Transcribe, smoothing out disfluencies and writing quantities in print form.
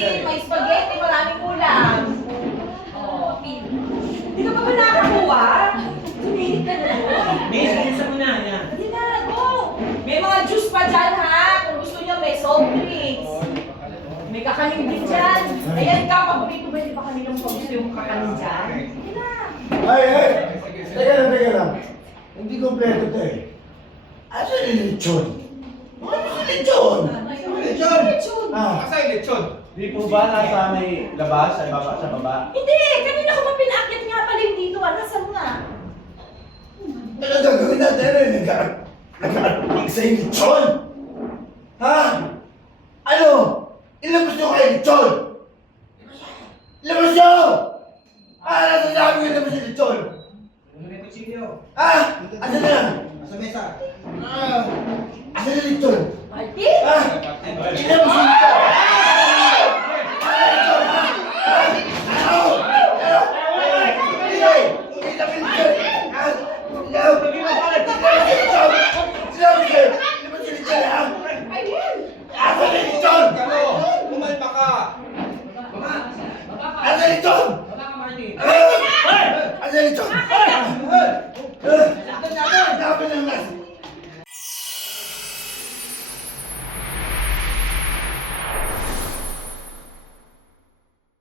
may spaghetti, maraming ulam. Oh. Hindi ka pa ba nakakuha? Tumihit ka na. Miss, isa mo na. Yan. Hindi na, go! May mga juice pa dyan, ha? Kung gusto nyo, may soft drinks. May kakanin din dyan. Ayan ka, paborito ba? Hindi ba kanilang gusto yung kakanin dyan? Hindi na. Ay, ay! Teka lang. Hindi kompleto ito eh. Asa yung lechon? Ano si lechon? Lechon. Ah, Asa yung lechon? Di po ba nasa may labas, sa baba? Hindi! Kanina ko pa pinaakyat nga pala yung dito. Nasaan nga? ano gagawin natin eh? Nag-aaral sa yung lechon? Ha? Ano? Ilabas nyo kayo lechon? Ilabas nyo! Ano sasabi ko ilabas yung lechon? May kutsilyo. Ah! Asa na? Nasa mesa. Ah! Asa na lechon? Marty? Ah! Ilabas yung lechon! Kano? Kumalma ka. Ano lechon? Wala ka, Marty. Ano lechon?